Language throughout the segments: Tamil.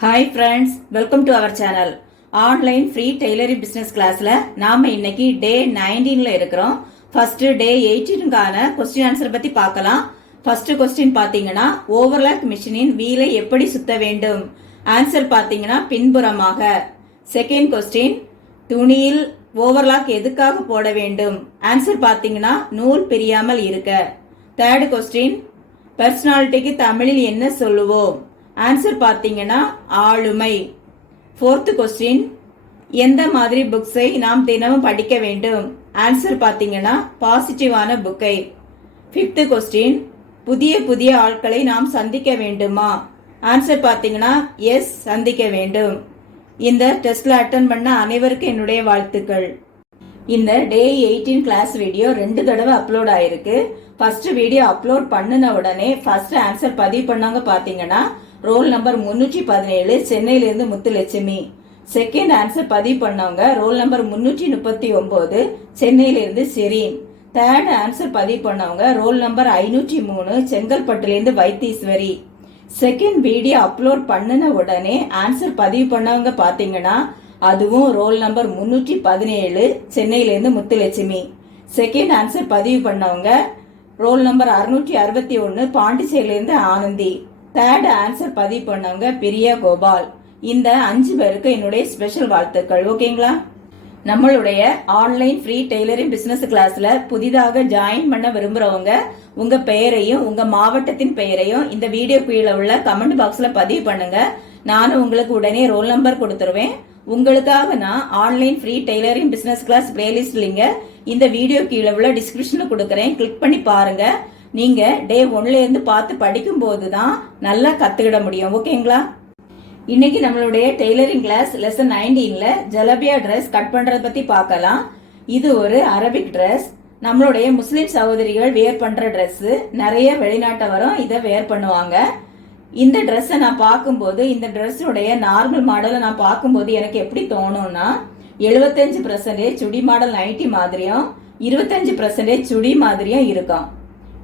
Hi friends welcome to our channel online free tailoring business கிளாஸில் நாம் இன்னைக்கு டே 19ல இருக்கிறோம். ஃபஸ்ட்டு டே 18க்கான கொஸ்டின் ஆன்சர் பற்றி பார்க்கலாம். ஃபஸ்ட்டு கொஸ்டின் பார்த்தீங்கன்னா ஓவர்லாக் மிஷினின் வீலை எப்படி சுத்த வேண்டும்? ஆன்சர் பார்த்தீங்கன்னா பின்புறமாக. செகண்ட் கொஸ்டின் துணியில் ஓவர்லாக் எதுக்காக போட வேண்டும்? ஆன்சர் பார்த்தீங்கன்னா நூல் பிரியாமல் இருக்க. தேர்ட் கொஸ்டின் பர்சனாலிட்டிக்கு தமிழில் என்ன சொல்லுவோம்? ஆன்சர் பார்த்தீங்கன்னா ஆளுமை. ஃபோர்த்து கொஸ்டின் எந்த மாதிரி புக்ஸை நாம் தினமும் படிக்க வேண்டும்? ஆன்சர் பார்த்தீங்கன்னா பாசிட்டிவான புக்கை ஃபிஃப்த்து கொஸ்டின் புதிய புதிய ஆட்களை நாம் சந்திக்க வேண்டுமா? ஆன்சர் பார்த்தீங்கன்னா எஸ் சந்திக்க வேண்டும். இந்த டெஸ்ட்ல அட்டன் பண்ண அனைவருக்கும் என்னுடைய வாழ்த்துக்கள். இந்த டே எயிட்டீன் கிளாஸ் வீடியோ ரெண்டு தடவை அப்லோட் ஆயிருக்கு. ஃபர்ஸ்ட் வீடியோ அப்லோட் பண்ணின உடனே ஃபர்ஸ்ட் ஆன்சர் பதிவு பண்ணாங்க பார்த்தீங்கன்னா ரோல் நம்பர் முன்னூற்றி பதினேழு சென்னையிலிருந்து முத்துலட்சுமி. செகண்ட் ஆன்சர் பதிவு பண்ணவங்க ரோல் நம்பர் முன்னூற்றி முப்பத்தி ஒம்பது சென்னையிலிருந்து செரீன் தேர்ட் ஆன்சர் பதிவு பண்ணவங்க ரோல் நம்பர் ஐநூற்றி மூணு செங்கல்பட்டுலேருந்து வைத்தீஸ்வரி. செகண்ட் வீடியோ அப்லோட் பண்ணின உடனே ஆன்சர் பதிவு பண்ணவங்க பார்த்தீங்கன்னா அதுவும் ரோல் நம்பர் முன்னூற்றி பதினேழு சென்னையிலேருந்து முத்துலட்சுமி. செகண்ட் ஆன்சர் பதிவு பண்ணவங்க ரோல் நம்பர் அறுநூற்றி அறுபத்தி ஒன்று பாண்டிச்சேரியிலேருந்து ஆனந்தி. தேர்ட் ஆன்சர் பதிவு பண்ணவங்க பிரியா கோபால். இந்த அஞ்சு பேருக்கு என்னுடைய ஸ்பெஷல் வாழ்த்துக்கள் ஓகேங்களா நம்மளுடைய ஆன்லைன் ஃப்ரீ டெய்லரிங் பிசினஸ் கிளாஸ்ல புதிதாக ஜாயின் பண்ண விரும்புறவங்க உங்க பெயரையும் உங்க மாவட்டத்தின் பெயரையும் இந்த வீடியோ கீழே உள்ள கமெண்ட் பாக்ஸ்ல பதிவு பண்ணுங்க. நானும் உங்களுக்கு உடனே ரோல் நம்பர் கொடுத்துருவேன். உங்களுக்காக நான் online free tailoring business class playlist link இந்த வீடியோ கீழே உள்ள டிஸ்கிரிப்ஷன்ல கொடுக்குறேன். கிளிக் பண்ணி பாருங்க. நீங்கள் டே ஒன்லேருந்து பார்த்து படிக்கும்போது தான் நல்லா கற்றுக்கிட முடியும். ஓகேங்களா? இன்னைக்கு நம்மளுடைய டெய்லரிங் கிளாஸ் லெசன் நைன்டீனில் ஜலபியா ட்ரெஸ் கட் பண்ணுறத பற்றி பார்க்கலாம். இது ஒரு அரபிக் ட்ரெஸ் நம்மளுடைய முஸ்லீம் சகோதரிகள் வேர் பண்ணுற ட்ரெஸ்ஸு நிறைய வெளிநாட்டவரும் இதை வேர் பண்ணுவாங்க. இந்த ட்ரெஸ்ஸை நான் பார்க்கும்போது இந்த ட்ரெஸ்ஸுடைய நார்மல் மாடலை நான் பார்க்கும்போது எனக்கு எப்படி தோணும்னா எழுபத்தஞ்சு பர்சன்டேஜ் சுடி மாடல் நைட்டி மாதிரியும் இருபத்தஞ்சு பர்சன்டேஜ் சுடி மாதிரியும் இருக்கும்.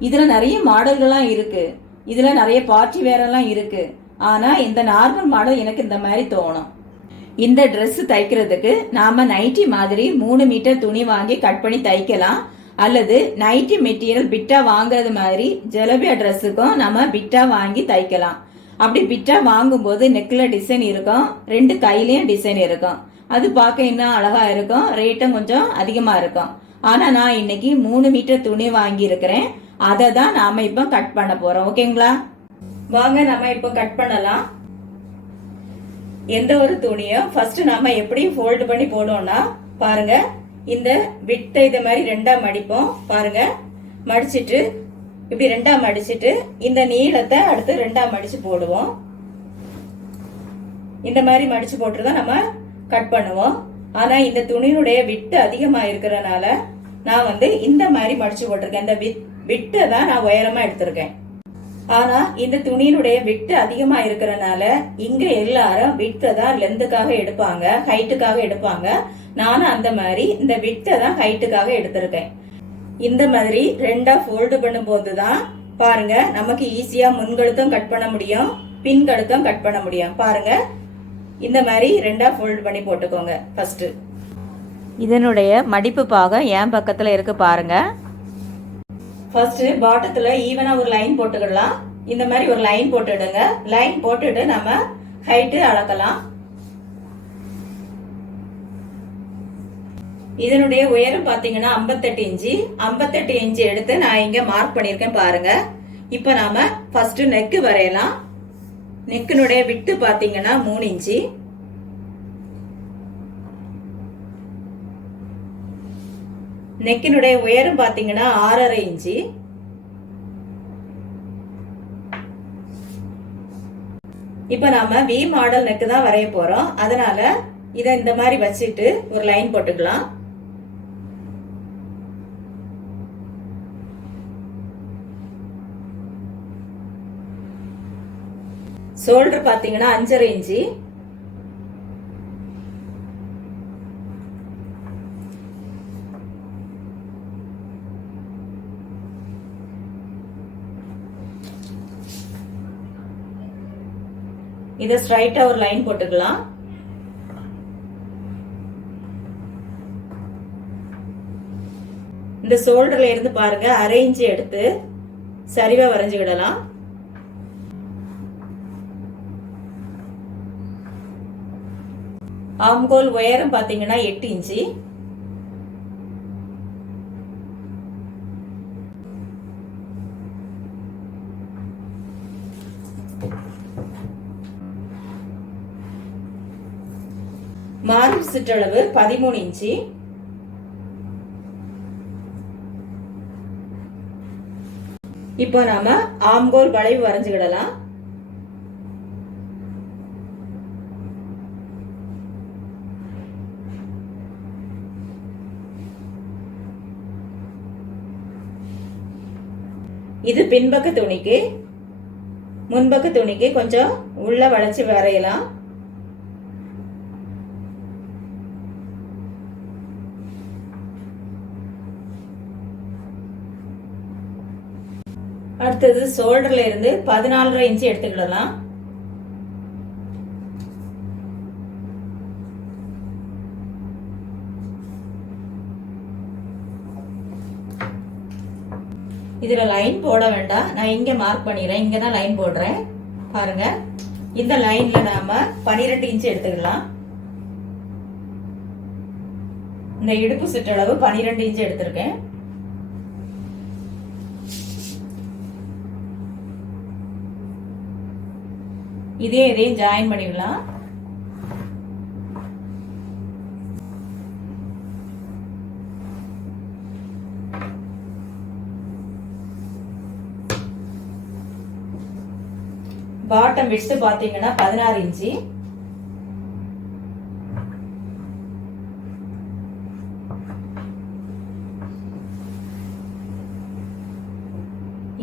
இதில் நிறைய மாடல்கள்லாம் இருக்குது இதில் நிறைய பார்ட்டி வேரெல்லாம் இருக்குது ஆனால் இந்த நார்மல் மாடல் எனக்கு இந்த மாதிரி தோணும். இந்த ட்ரெஸ்ஸு தைக்கிறதுக்கு நாம் நைட்டி மாதிரி மூணு மீட்டர் துணி வாங்கி கட் பண்ணி தைக்கலாம். அல்லது நைட்டி மெட்டீரியல் பிட்டா வாங்குறது மாதிரி ஜலபியா ட்ரெஸ்ஸுக்கும் நம்ம பிட்டா வாங்கி தைக்கலாம். அப்படி பிட்டா வாங்கும்போது நெக்கில் டிசைன் இருக்கும். ரெண்டு கையிலையும் டிசைன் இருக்கும். அது பார்க்க இன்னும் அழகாக இருக்கும். ரேட்டும் கொஞ்சம் அதிகமாக இருக்கும். ஆனால் நான் இன்னைக்கு மூணு மீட்டர் துணி வாங்கியிருக்கிறேன். அதை தான் நாம இப்போ கட் பண்ண போறோம். ஓகேங்களா வாங்க நம்ம இப்போ கட் பண்ணலாம். எந்த ஒரு துணியும் ஃபர்ஸ்ட் நாம எப்படி ஃபோல்டு பண்ணி போடுவோம்னா பாருங்க இந்த விட்ட இது மாதிரி ரெண்டா மடிப்போம். பாருங்க மடிச்சிட்டு இப்படி ரெண்டா மடிச்சிட்டு இந்த நீளத்தை அடுத்து ரெண்டா மடிச்சு போடுவோம். இந்த மாதிரி மடிச்சு போட்டு தான் நம்ம கட் பண்ணுவோம். ஆனா இந்த துணியினுடைய விட்டு அதிகமா இருக்கிறனால நான் வந்து இந்த மாதிரி மடிச்சு போட்டிருக்கேன். இந்த வித் விட்டை தான் நான் உயரமா எடுத்திருக்கேன். ஆனா இந்த துணியினுடைய விட்டு அதிகமா இருக்கிறனால இங்க எல்லாரும் விட்டை தான் லென்த்துக்காக எடுப்பாங்க ஹைட்டுக்காக எடுப்பாங்க. நானும் அந்த மாதிரி இந்த விட்டை தான் ஹைட்டுக்காக எடுத்திருக்கேன். இந்த மாதிரி ரெண்டா ஃபோல்டு பண்ணும்போது தான் பாருங்க நமக்கு ஈஸியா முன்கழுத்தம் கட் பண்ண முடியும் பின் கழுத்தம் கட் பண்ண முடியும். பாருங்க இந்த மாதிரி ரெண்டா ஃபோல்டு பண்ணி போட்டுக்கோங்க ஃபர்ஸ்ட் இதனுடைய மடிப்பு பாகம் என் பக்கத்துல இருக்கு பாருங்க. ஃபர்ஸ்ட் பாட்டத்துல ஈவனா ஒரு லைன் போட்டுக்கிடலாம். இந்த மாதிரி ஒரு லைன் போட்டுடுங்க. லைன் போட்டுட்டு நம்ம ஹைட்டு அளக்கலாம். இதனுடைய உயரம் பாத்தீங்கன்னா 58 இன்ச்சு. 58 இன்ச்சு எடுத்து நான் இங்க மார்க் பண்ணிருக்கேன் பாருங்க. இப்போ நாம ஃபர்ஸ்ட் நெக்கு வரையலாம். நெக்கினுடைய விட்டு பாத்தீங்கன்னா மூணு இன்ச்சு. நெக்கினுடைய உயரம் பார்த்தீங்கன்னா ஆறரை இன்ச்சு. இப்போ நாம வி மாடல் நெக்கு தான் வரைய போறோம். அதனால இதை இந்த மாதிரி வச்சுட்டு ஒரு லைன் போட்டுக்கலாம். ஷோல்டர் பார்த்தீங்கன்னா அஞ்சரை இன்ச்சு. இதை ஸ்ட்ரைட்டாக ஒரு லைன் போட்டுக்கலாம். இந்த ஷோல்டர்ல இருந்து பாருங்க அரை இன்ச்சு எடுத்து சரிவா விடலாம். ஆம்கோல் உயரம் பார்த்தீங்கன்னா எட்டு இன்ச்சு. சிற்றளவு பதிமூணு இன்ச்சு. இப்போ நாம ஆம்கோல் வளைவு வரைஞ்சுக்கிடலாம். இது பின்பக்க துணிக்கு முன்பக்க துணிக்கு கொஞ்சம் உள்ள வளைச்சு வரையலாம். அடுத்தது ஷோல்டர்ல இருந்து பதினாலரை இன்ச்சு எடுத்துக்கிடலாம். இதுல லைன் போட வேண்டாம். நான் இங்க மார்க் பண்ணிடுறேன். இங்கே தான் லைன் போடுறேன். பாருங்க. இந்த லைன்ல நாம பனிரெண்டு இன்ச்சு எடுத்துக்கலாம். இந்த இடுப்பு சுற்றளவு பனிரெண்டு இன்ச்சு எடுத்திருக்கேன். இதே இதே ஜாயின் பண்ணிடலாம். பாட்டம் விட்டு பாத்தீங்கன்னா பதினாறு இன்ச்சு.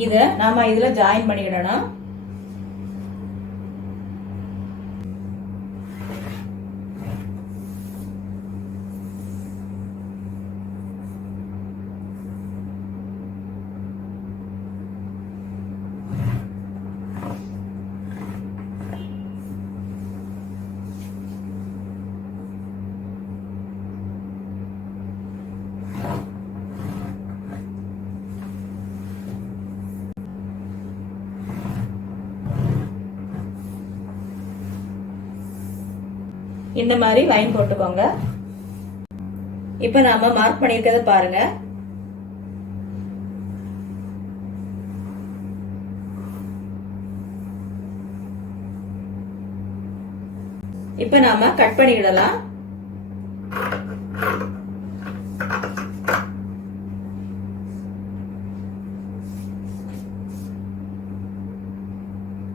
இத நாம இதுல ஜாயின் பண்ணிடணும். இந்த மாதிரி லைன் போட்டுக்கோங்க. இப்ப நாம மார்க் பண்ணிருக்கத பாருங்க. இப்ப நாம கட் பண்ணிடலாம்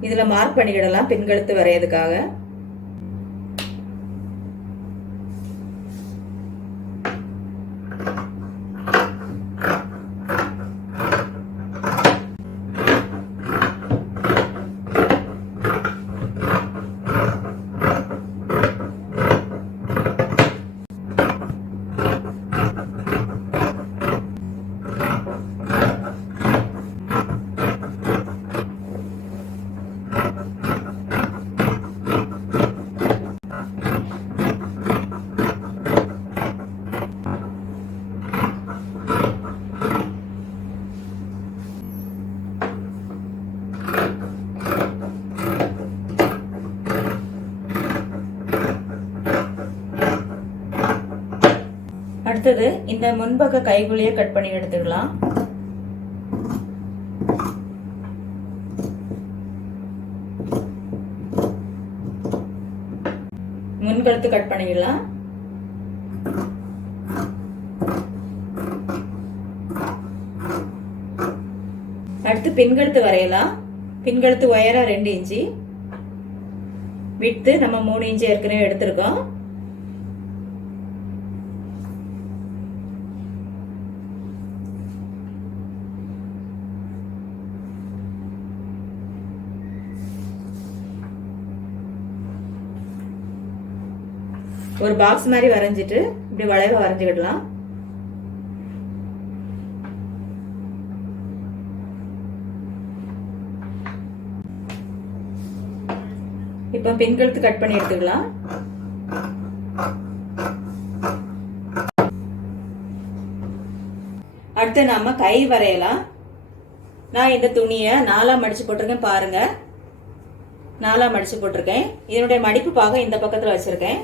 இதுல மார்க் பண்ணிக்கிடலாம் பின்கழுத்து வரையதுக்காக அடுத்தது இந்த முன்பக்க கைகுழியை கட் பண்ணி எடுத்துக்கலாம். முன்கழுத்து கட் பண்ணிக்கலாம் அடுத்து பின்கழுத்து வரையலாம். பின்கழுத்து உயரம் ரெண்டு இன்ச்சு. விட்டு நம்ம மூணு இன்ச்சு ஏற்கனவே எடுத்திருக்கோம். ஒரு பாக்ஸ் மாதிரி வரைஞ்சிட்டு இப்படி வளைவ வரைஞ்சிக்கிடலாம். இப்போ பெண்களுக்கு கட் பண்ணி எடுத்துக்கலாம். அடுத்து நாம கை வரையலாம். நான் இந்த துணியை நாலா மடிச்சு போட்டிருக்கேன் பாருங்க. நாலா மடிச்சு போட்டிருக்கேன். இதனுடைய மடிப்பு பாகம் இந்த பக்கத்தில் வச்சிருக்கேன்.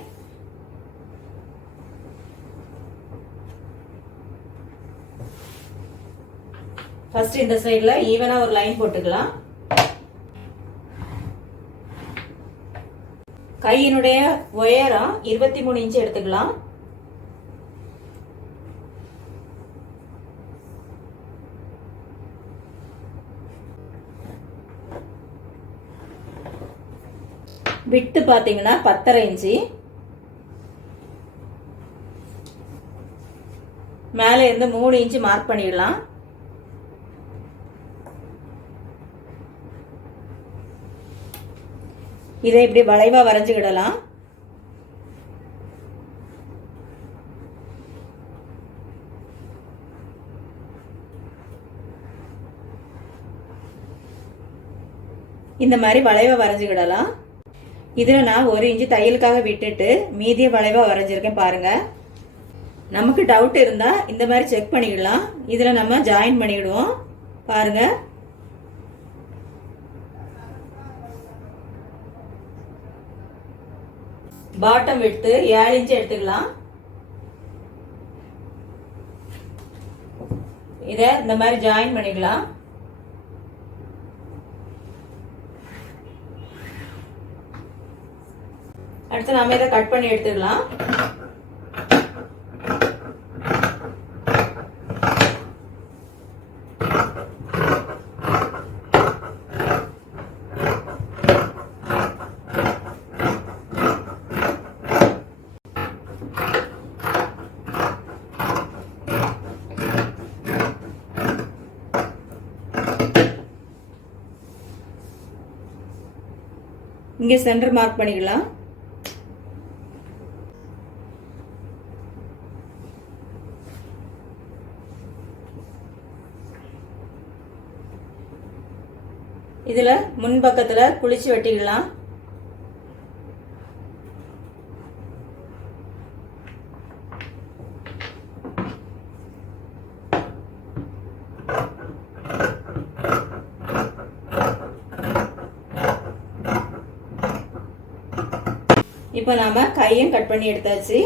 ஃபர்ஸ்ட் இந்த சைடுல ஈவனாக ஒரு லைன் போட்டுக்கலாம். கையினுடைய உயரம் இருபத்தி மூணு இன்ச் எடுத்துக்கலாம். விட்டு பாத்தீங்கன்னா பத்தரை இன்ச்சு மேலே இருந்து மூணு இன்ச்சு மார்க் பண்ணிடலாம். இதை இப்படி வளைவாக வரைஞ்சிக்கிடலாம். இந்த மாதிரி வளைவை வரைஞ்சிக்கிடலாம். இதில் நான் ஒரு இன்ச்சு தையலுக்காக விட்டுட்டு மீதிய வளைவாக வரைஞ்சிருக்கேன் பாருங்கள் நமக்கு டவுட் இருந்தால் இந்த மாதிரி செக் பண்ணிக்கலாம். இதில் நம்ம ஜாயின் பண்ணிவிடுவோம் பாருங்கள் பாட்டம் விட்டு ஏழு இன்ச்சு எடுத்துக்கலாம். இதை இந்த மாதிரி ஜாயின் பண்ணிக்கலாம். அடுத்து நாம இதை கட் பண்ணி எடுத்துக்கலாம். இங்கே சென்டர் மார்க் பண்ணிக்கலாம். இதுல முன்பக்கத்தில் குளிச்சு வெட்டிக்கலாம் இப்போ நாம கையும் கட் பண்ணி எடுத்தாச்சு.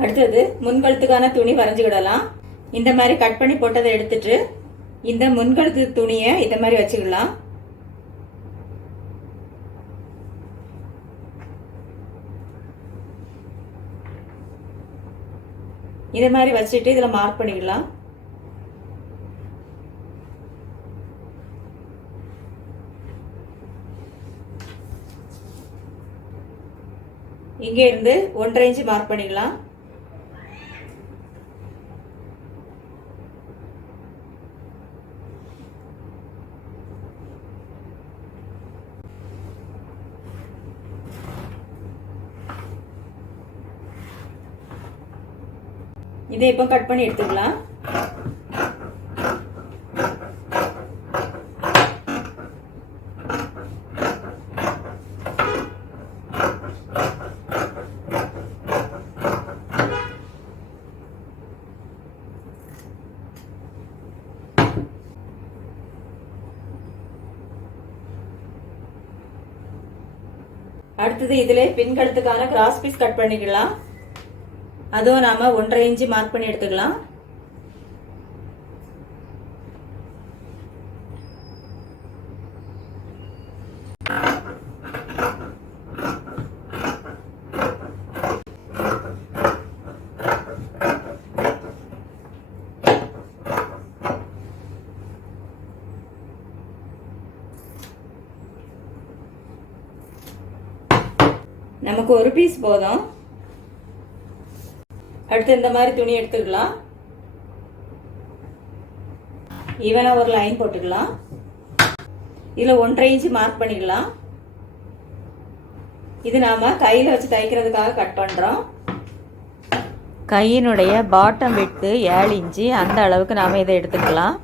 அடுத்தது முன்கழுத்துக்கான துணி வரைஞ்சுக்கிடலாம் இந்த மாதிரி கட் பண்ணி போட்டதை எடுத்துட்டு இந்த முன்கழுத்து துணியை இந்த மாதிரி வச்சுக்கலாம். இதை மாதிரி வச்சுட்டு இதில் மார்க் பண்ணிக்கலாம். இங்கே இருந்து ஒன்றரை இன்ச்சு மார்க் பண்ணிக்கலாம். இதை இப்போ கட் பண்ணி எடுத்துக்கலாம். அடுத்தது இதிலே பின்கழுத்துக்கான கிராஸ் பீஸ் கட் பண்ணிக்கலாம். அதுவும் நாம ஒன்றரை இன்ச்சு மார்க் பண்ணி எடுத்துக்கலாம். நமக்கு ஒரு பீஸ் போதும். அடுத்து இந்த மாதிரி துணி எடுத்துக்கலாம் ஈவனாக ஒரு லைன் போட்டுக்கலாம். இதில் ஒன்றரை இன்ச்சு மார்க் பண்ணிக்கலாம். இது நாம் கையில் வச்சு தைக்கிறதுக்காக கட் பண்ணுறோம் கையினுடைய பாட்டம் விட்டு ஏழு இன்ச்சு அந்த அளவுக்கு நாம் இதை எடுத்துக்கலாம்.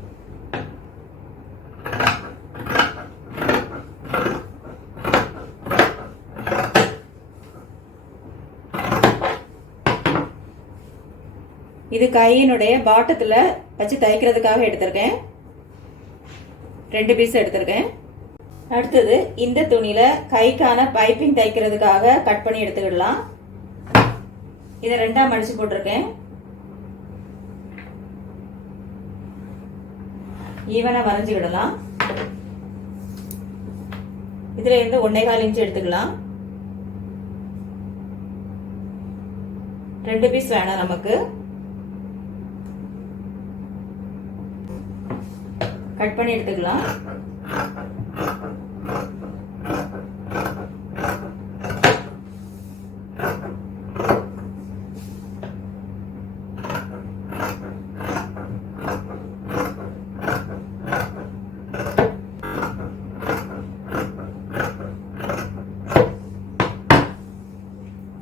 இது கையினுடைய பாட்டத்தில் வச்சு தைக்கிறதுக்காக எடுத்திருக்கேன். ரெண்டு பீஸ் எடுத்திருக்கேன். அடுத்தது இந்த துணியில் கைக்கான பைப்பிங் தைக்கிறதுக்காக கட் பண்ணி எடுத்துக்கிடலாம். இதை ரெண்டாக மடித்து போட்டிருக்கேன். ஈவனா வரைஞ்சுக்கிடலாம். இதில் இருந்து ஒன்னே கால் இன்ச்சு எடுத்துக்கலாம். ரெண்டு பீஸ் வேணாம் நமக்கு. கட் பண்ணி எடுத்துக்கலாம்.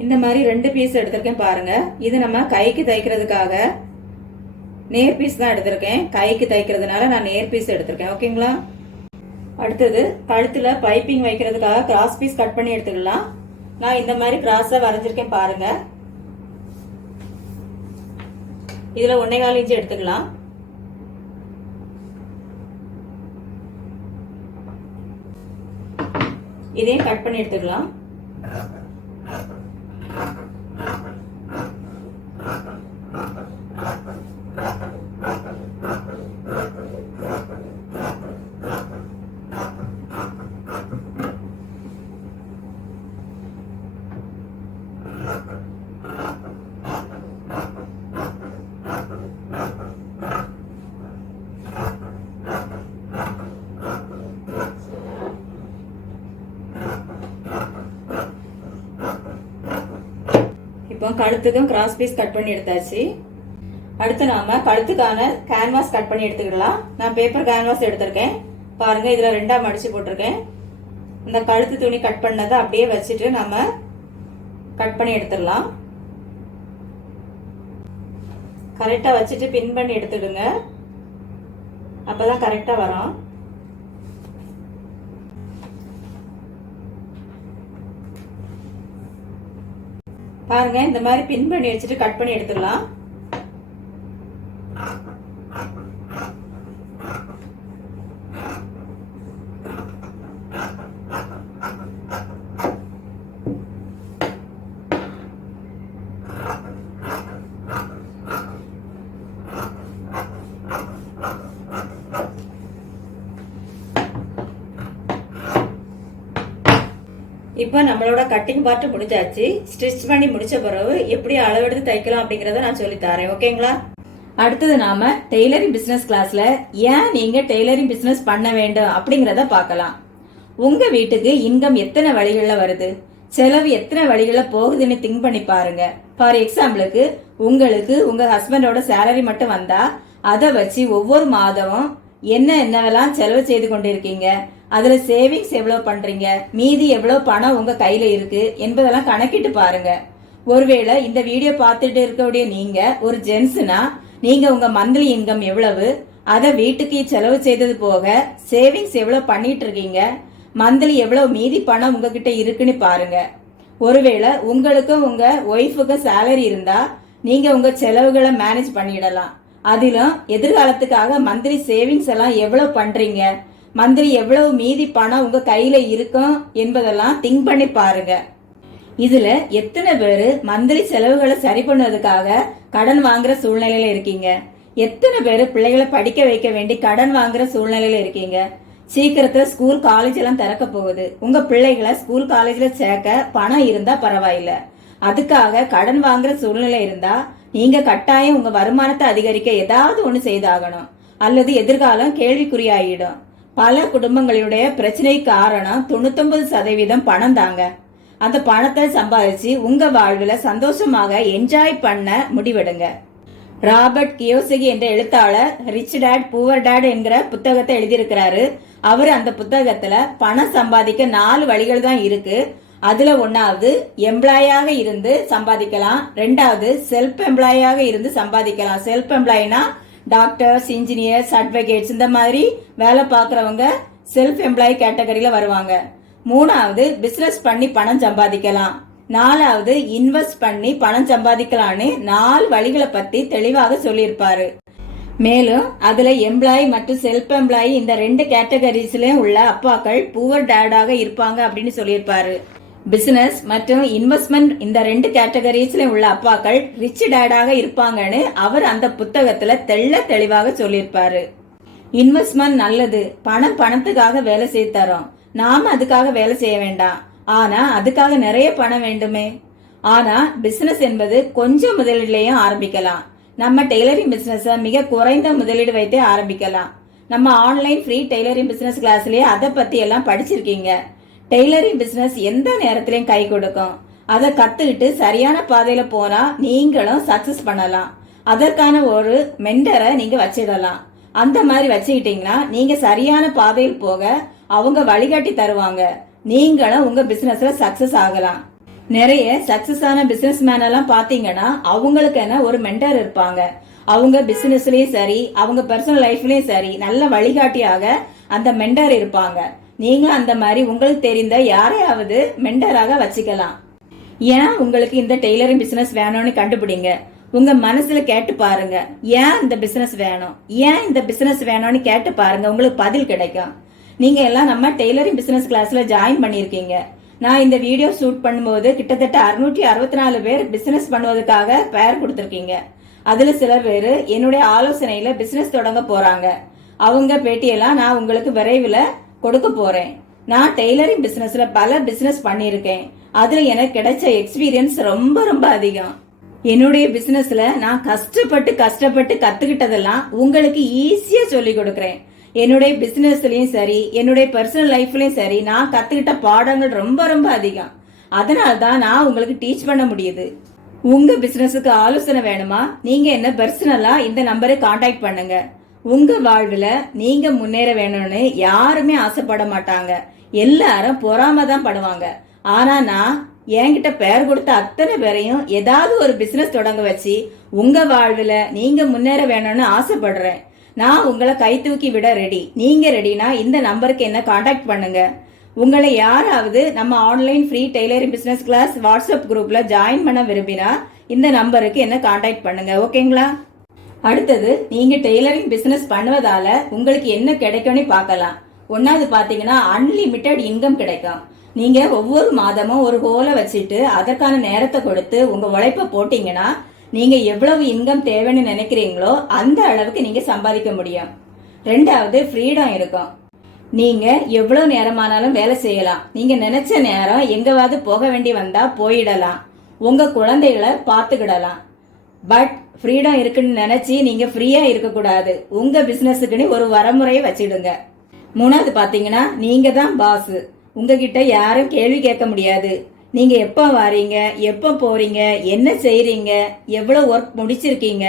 இந்த மாதிரி ரெண்டு பீஸ் எடுத்திருக்கேன் பாருங்க. இது நம்ம கைக்கு தைக்கிறதுக்காக நேர் பீஸ் தான் எடுத்திருக்கேன். கைக்கு தைக்கிறதுனால நான் நேர் பீஸ் எடுத்திருக்கேன். ஓகேங்களா அடுத்தது கழுத்தில் பைப்பிங் வைக்கிறதுக்காக கிராஸ் பீஸ் கட் பண்ணி எடுத்துக்கலாம். நான் இந்த மாதிரி கிராஸா வரைஞ்சிருக்கேன் பாருங்க. இதில் ஒன்னே கால் இன்ச்சு எடுத்துக்கலாம். இதையும் கட் பண்ணி எடுத்துக்கலாம். இப்போ கழுத்துக்கும் கிராஸ் பீஸ் கட் பண்ணி எடுத்தாச்சு. அடுத்து நாம கழுத்துக்கான கேன்வாஸ் கட் பண்ணி எடுத்துக்கிடலாம். நான் பேப்பர் கேன்வாஸ் எடுத்திருக்கேன். பாருங்க இதுல ரெண்டா மடிச்சு போட்டிருக்கேன். இந்த கழுத்து துணி கட் பண்ணதை அப்படியே வச்சுட்டு நம்ம கட் பண்ணி எடுத்துடலாம். கரெக்டா வச்சுட்டு பின் பண்ணி எடுத்துடுங்க. அப்பதான் கரெக்டா வரும். பாருங்க இந்த மாதிரி பின் பண்ணி வச்சுட்டு கட் பண்ணி எடுத்துக்கலாம் இப்போ நம்மளோட கட்டிங் பார்ட் முடிஞ்சாச்சு. ஸ்டிச் பண்ணி முடிச்ச பிறகு எப்படி அளவெடுத்து தைக்கலாம் அப்படிங்கறத நான் சொல்லி தரேன். ஓகேங்களா? அடுத்தது நாம டெய்லரிங் பிசினஸ் கிளாஸ்ல ஏன் நீங்க டெய்லரிங் பிசினஸ் பண்ண வேண்டும் அப்படிங்கறத பார்க்கலாம். உங்க வீட்டுக்கு இன்கம் எத்தனை வழிகளில் வருது? செலவு எத்தனை வழிகளில் போகுதுன்னு திங்க் பண்ணி பாருங்க. ஃபார் எக்ஸாம்பிளுக்கு உங்களுக்கு உங்க ஹஸ்பண்டோட சேலரி மட்டும் வந்தா அதை வச்சு ஒவ்வொரு மாதமும் என்ன என்னவெல்லாம் செலவு செய்து கொண்டிருக்கீங்க? அதுல சேவிங்ஸ் எவ்வளவு பண்றீங்க? மீதி எவ்வளவு பணம் உங்க கையில இருக்கு? என்பதெல்லாம் கணக்கிட்டு பாருங்க. ஒருவேளை இந்த வீடியோ பார்த்துட்டு இருக்கக்கூடிய நீங்க ஒரு ஜென்ஸ்னா நீங்க உங்க மந்த்லி இன்கம் எவ்வளவு? அதை வீட்டுக்கு செலவு செய்தது போக சேவிங்ஸ் எவ்வளவு பண்ணிட்டு இருக்கீங்க? மந்த்லி எவ்வளவு மீதி பணம் உங்ககிட்ட இருக்குன்னு பாருங்க. ஒருவேளை உங்களுக்கும் உங்க ஒய்ஃபுக்கும் சேலரி இருந்தா நீங்க உங்க செலவுகளை மேனேஜ் பண்ணிடலாம். அதிலும் எதிர்காலத்துக்காக மந்த்லி சேவிங்ஸ் எல்லாம் எவ்வளவு பண்றீங்க? மந்த்லி எவ்வளவு மீதி பணம் உங்க கையில இருக்கும் என்பதெல்லாம் திங்க் பண்ணி பாருங்க. இதுல எத்தனை பேரு மந்த்லி செலவுகளை சரி பண்ணுவதற்காக கடன் வாங்குற சூழ்நிலையில இருக்கீங்க? எத்தனை பேரு பிள்ளைகளை படிக்க வைக்க வேண்டி கடன் வாங்குற சூழ்நிலையில இருக்கீங்க? சீக்கிரத்துல ஸ்கூல் காலேஜ் எல்லாம் திறக்க போகுது. உங்க பிள்ளைகளை ஸ்கூல் காலேஜ்ல சேர்க்க பணம் இருந்தா பரவாயில்லை. அதுக்காக கடன் வாங்குற சூழ்நிலை இருந்தா நீங்க கட்டாயம் உங்க வருமானத்தை அதிகரிக்க ஏதாவது ஒன்று செய்தாகணும். அல்லது எதிர்காலம் கேள்விக்குறியாயிடும். பல குடும்பங்களுடைய பிரச்சனை காரணம் தொண்ணூத்தொன்பது சதவீதம் பணம் தாங்க. அந்த பணத்தை சம்பாதிச்சு உங்க வாழ்வுல சந்தோஷமாக என்ஜாய் பண்ண முடிவெடுங்க. ராபர்ட் கியோசகி என்ற எழுத்தாளர் ரிச் டேட் புவர் டேட் என்கிற புத்தகத்தை எழுதியிருக்கிறாரு. அவர் அந்த புத்தகத்துல பணம் சம்பாதிக்க நாலு வழிகள் தான் இருக்கு. அதுல ஒன்னாவது எம்ப்ளாயாக இருந்து சம்பாதிக்கலாம். ரெண்டாவது செல்ஃப் எம்ப்ளாயாக இருந்து சம்பாதிக்கலாம். செல்ஃப் எம்ப்ளாயினா டாக்டர்ஸ் இன்ஜினியர்ஸ் அட்வொகேட்ஸ் இந்த மாதிரி வேலை பார்க்குறவங்க செல்ஃப் எம்ப்ளாய் கேட்டகரியில வருவாங்க. மூணாவது பிசினஸ் பண்ணி பணம் சம்பாதிக்கலாம். நாலாவது இன்வெஸ்ட் பண்ணி பணம் சம்பாதிக்கலான்னு நாலு வழிகளை பத்தி தெளிவாக சொல்லியிருப்பாரு. மேலும் அதுல எம்ப்ளாயி மற்றும் செல்ஃப் எம்ப்ளாயி இந்த ரெண்டு கேட்டகரிஸ்லயும் உள்ள அப்பாக்கள் புவர் டேடாக இருப்பாங்க அப்படின்னு சொல்லியிருப்பாரு. பிசினஸ் மற்றும் இன்வெஸ்ட்மெண்ட் இந்த ரெண்டு கேட்டகரிஸ்ல உள்ள அப்பாக்கள் ரிச் டேடாக இருப்பாங்கன்னு அவர் அந்த புத்தகத்துல தெள்ள தெளிவாக சொல்லியிருப்பாரு. இன்வெஸ்ட்மெண்ட் நல்லது. பணம் பணத்துக்காக வேலை செய்து தரோம். நாம அதுக்காக வேலை செய்ய வேண்டாம். ஆனா அதுக்காக நிறைய பணம் வேண்டுமே. ஆனா பிசினஸ் என்பது கொஞ்சம் முதலீடுலயும் ஆரம்பிக்கலாம். நம்ம டெய்லரிங் பிசினஸ் மிக குறைந்த முதலீடு வைத்தே ஆரம்பிக்கலாம். நம்ம ஆன்லைன் ஃப்ரீ டெய்லரிங் பிசினஸ் கிளாஸ்லயே அதை பத்தி எல்லாம் படிச்சிருக்கீங்க. டெய்லரிங் பிசினஸ் எந்த நேரத்திலையும் கை கொடுக்கும். அதை கத்துக்கிட்டு சரியான பாதையில போனா நீங்களும் சக்சஸ் பண்ணலாம். அதற்கான ஒரு மென்டரை நீங்க வச்சிடலாம். அந்த மாதிரி வச்சுக்கிட்டீங்கன்னா நீங்க சரியான பாதையில் போக அவங்க வழிகாட்டி தருவாங்க. நீங்களும் உங்க பிசினஸ்ல சக்சஸ் ஆகலாம். நிறைய சக்சஸ் ஆன பிசினஸ் மேன் எல்லாம் பாத்தீங்கன்னா அவங்களுக்கு என்ன ஒரு மென்டர் இருப்பாங்க. அவங்க பிசினஸ்லயும் சரி அவங்க பர்சனல் லைஃப்லயும் சரி நல்ல வழிகாட்டியாக அந்த மென்டர் இருப்பாங்க. நீங்க அந்த மாதிரி உங்களுக்கு தெரிந்த யாரையாவது மென்டராக வச்சுக்கலாம். ஏன் உங்களுக்கு இந்த டெய்லரிங் பிசினஸ் வேணும்னு கண்டுபிடிங்க. உங்க மனசுல கேட்டு பாருங்க. ஏன் இந்த பிசினஸ் வேணும்? ஏன் இந்த பிசினஸ் வேணும்னு கேட்டு பாருங்க. உங்களுக்கு பதில் கிடைக்கும். நீங்க எல்லாம் நம்ம டெய்லரிங் பிசினஸ் கிளாஸ்ல ஜாயின் பண்ணியிருக்கீங்க. நான் இந்த வீடியோ ஷூட் பண்ணும்போது கிட்டத்தட்ட அறுநூற்றி அறுபத்தி நாலு பேர் பிசினஸ் பண்ணுவதற்காக பெயர் கொடுத்துருக்கீங்க. அதுல சில பேர் என்னுடைய ஆலோசனையில பிசினஸ் தொடங்க போறாங்க. அவங்க பேட்டியெல்லாம் நான் உங்களுக்கு விரைவில் கொடுக்க போறேன். நான் டெய்லரிங் பிசினஸ்ல பல பிசினஸ் பண்ணியிருக்கேன். அதுல எனக்கு கிடைச்ச எக்ஸ்பீரியன்ஸ் ரொம்ப ரொம்ப அதிகம். என்னுடைய பிசினஸ்ல நான் கஷ்டப்பட்டு கஷ்டப்பட்டு கத்துக்கிட்டதெல்லாம் உங்களுக்கு ஈஸியா சொல்லி கொடுக்குறேன். என்னுடைய பிசினஸ்லயும் சரி என்னுடைய பர்சனல் லைஃப்லயும் சரி நான் கத்துக்கிட்ட பாடங்கள் ரொம்ப ரொம்ப அதிகம். அதனால தான் நான் உங்களுக்கு டீச் பண்ண முடியுது. உங்க பிசினஸுக்கு ஆலோசனை வேணுமா? நீங்க என்ன பர்சனலா இந்த நம்பரை காண்டாக்ட் பண்ணுங்க. உங்க வாழ்வுல நீங்க முன்னேற வேணும்னு யாருமே ஆசைப்பட மாட்டாங்க. எல்லாரும் பொறாம தான் படுவாங்க. ஆனா நான் என்கிட்ட பெயர் கொடுத்த அத்தனை பேரையும் ஏதாவது ஒரு பிசினஸ் தொடங்க வச்சு உங்க வாழ்வுல நீங்க முன்னேற வேணும்னு ஆசைப்படுறேன். நான் உங்களை கை தூக்கி விட ரெடி நீங்க ரெடினா இந்த நம்பருக்கு என்ன காண்டாக்ட் பண்ணுங்க. உங்களை யாராவது நம்ம online free tailoring business class WhatsApp குரூப்ல ஜாயின் பண்ண விரும்பினா இந்த நம்பருக்கு என்ன காண்டாக்ட் பண்ணுங்க. ஓகேங்களா அடுத்தது நீங்க டெய்லரிங் பிசினஸ் பண்ணுவதால உங்களுக்கு என்ன கிடைக்கும்னு பார்க்கலாம். ஒன்னாவது பாத்தீங்கன்னா அன்லிமிட்டெட் இன்கம் கிடைக்கும். நீங்க ஒவ்வொரு மாதமும் ஒரு கோலை வச்சுட்டு அதற்கான நேரத்தை கொடுத்து உங்க உழைப்ப போட்டீங்கன்னா நீங்க எவ்வளவு இன்கம் தேவைன்னு நினைக்கிறீங்களோ அந்த அளவுக்கு நீங்க சம்பாதிக்க முடியும். ரெண்டாவது ஃப்ரீடம் இருக்கும். நீங்க எவ்வளவு நேரமானாலும் வேலை செய்யலாம். நீங்க நினைச்ச நேரம் எங்கேவாவது போக வேண்டி வந்தா போயிடலாம். உங்க குழந்தைகளை பார்த்துக்கிடலாம். பட் ஃப்ரீடம் இருக்குன்னு நினச்சி நீங்க ஃப்ரீயா இருக்கக்கூடாது. உங்க பிசினஸுக்குன்னு ஒரு வரமுறையை வச்சிடுங்க. மூணாவது பாத்தீங்கன்னா நீங்க தான் பாஸ் உங்ககிட்ட யாரும் கேள்வி கேட்க முடியாது. நீங்க எப்போ வாரீங்க எப்போ போறீங்க என்ன செய்கிறீங்க எவ்வளோ ஒர்க் முடிச்சிருக்கீங்க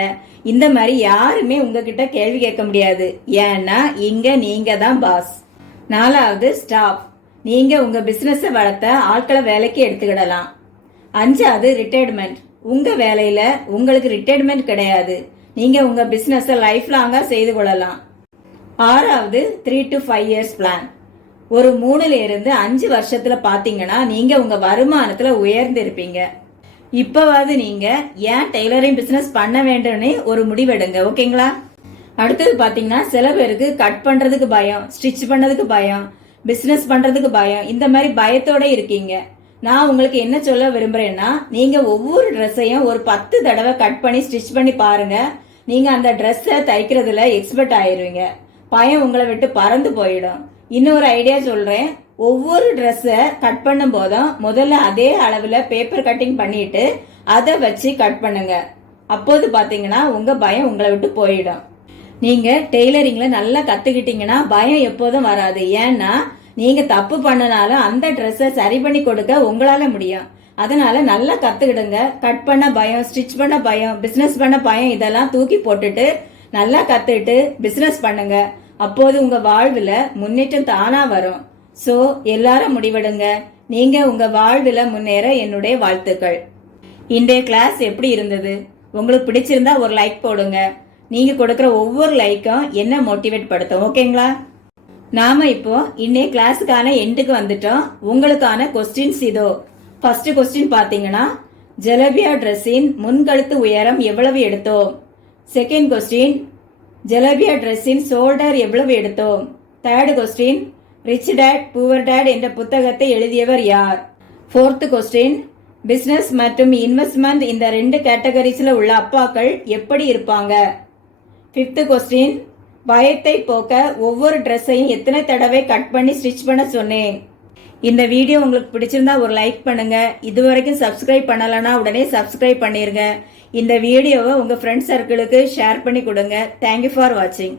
இந்த மாதிரி யாருமே உங்ககிட்ட கேள்வி கேட்க முடியாது. ஏன்னா இங்க நீங்க தான் பாஸ் நாலாவது ஸ்டாஃப் நீங்க உங்க பிஸ்னஸை வளர்த்த ஆட்களை வேலைக்கு எடுத்துக்கிடலாம். அஞ்சாவது ரிட்டையர்மெண்ட் உங்க வேலையில உங்களுக்கு ரிட்டையர்மெண்ட் கிடையாது. நீங்க உங்க பிசினஸ் லைஃப் லாங்கா செய்து கொள்ளலாம். ஆறாவது three to five years plan ஒரு மூணுல இருந்து அஞ்சு வருஷத்துல பாத்தீங்கன்னா நீங்க உங்க வருமானத்துல உயர்ந்து இருப்பீங்க நீங்க ஏன் டெய்லரிங் பிசினஸ் பண்ண வேண்டும்னு ஒரு முடிவெடுங்க ஓகேங்களா? அடுத்தது பாத்தீங்கன்னா சில பேருக்கு கட் பண்றதுக்கு பயம் ஸ்டிச் பண்றதுக்கு பயம் பிசினஸ் பண்றதுக்கு பயம் இந்த மாதிரி பயத்தோட இருக்கீங்க. நான் உங்களுக்கு என்ன சொல்ல விரும்புறேன்னா நீங்க ஒவ்வொரு ட்ரெஸ்ஸையும் ஒரு பத்து தடவை கட் பண்ணி ஸ்டிச் பண்ணி பாருங்க. நீங்க அந்த ட்ரெஸ்ஸை தைக்கிறதுல எக்ஸ்பர்ட் ஆயிருவீங்க. பயம் உங்களை விட்டு பறந்து போயிடும். இன்னொரு ஐடியா சொல்றேன். ஒவ்வொரு ட்ரெஸ்ஸை கட் பண்ணும் போதும் முதல்ல அதே அளவில் பேப்பர் கட்டிங் பண்ணிட்டு அதை வச்சு கட் பண்ணுங்க. அப்போது பார்த்தீங்கன்னா உங்க பயம் உங்களை விட்டு போயிடும். நீங்க டெய்லரிங்ல நல்லா கத்துக்கிட்டீங்கன்னா பயம் எப்போதும் வராது. ஏன்னா நீங்க தப்பு பண்ணனாலும் அந்த ட்ரெஸ்ஸை சரி பண்ணி கொடுக்க உங்களால முடியும். அதனால நல்லா கத்துக்கிடுங்க. கட் பண்ண பயம் ஸ்டிச் பண்ண பயம் பிசினஸ் பண்ண பயம் இதெல்லாம் தூக்கி போட்டுட்டு நல்லா கத்துட்டு பிசினஸ் பண்ணுங்க. அப்போது உங்க வாழ்வுல முன்னேற்றம் தானா வரும். சோ எல்லாரும் முடிவெடுங்க. நீங்க உங்க வாழ்வுல முன்னேற என்னுடைய வாழ்த்துக்கள். இன்றைய கிளாஸ் எப்படி இருந்தது? உங்களுக்கு பிடிச்சிருந்தா ஒரு லைக் போடுங்க. நீங்க கொடுக்குற ஒவ்வொரு லைக்கும் என்ன மோட்டிவேட் படுத்தும்? ஓகேங்களா நாம இப்போ இன்னைய கிளாஸுக்கான எண்டுக்கு வந்துட்டோம். உங்களுக்கான கொஸ்டின்ஸ் இதோ. ஃபர்ஸ்ட் கொஸ்டின் பார்த்தீங்கன்னா ஜலபியா ட்ரெஸ்ஸின் முன்கழுத்து உயரம் எவ்வளவு எடுத்தோம்? செகண்ட் கொஸ்டின் ஜலபியா ட்ரெஸ்ஸின் ஷோல்டர் எவ்வளவு எடுத்தோம்? Third question rich dad poor dad என்ற புத்தகத்தை எழுதியவர் யார்? ஃபோர்த் கொஸ்டின் பிஸ்னஸ் மற்றும் இன்வெஸ்ட்மெண்ட் இந்த ரெண்டு கேட்டகரிஸில் உள்ள அப்பாக்கள் எப்படி இருப்பாங்க? ஃபிஃப்த் கொஸ்டின் பயத்தை போக்க ஒவ்வொரு ட்ரெஸ்ஸையும் எத்தனை தடவை கட் பண்ணி ஸ்டிச் பண்ண சொன்னேன். இந்த வீடியோ உங்களுக்கு பிடிச்சிருந்தா ஒரு லைக் பண்ணுங்க. இது வரைக்கும் சப்ஸ்கிரைப் பண்ணலைன்னா உடனே சப்ஸ்கிரைப் பண்ணிருங்க. இந்த வீடியோவை உங்க ஃப்ரெண்ட்ஸ் சர்க்கிளுக்கு ஷேர் பண்ணி கொடுங்க. தேங்க்யூ ஃபார் வாட்சிங்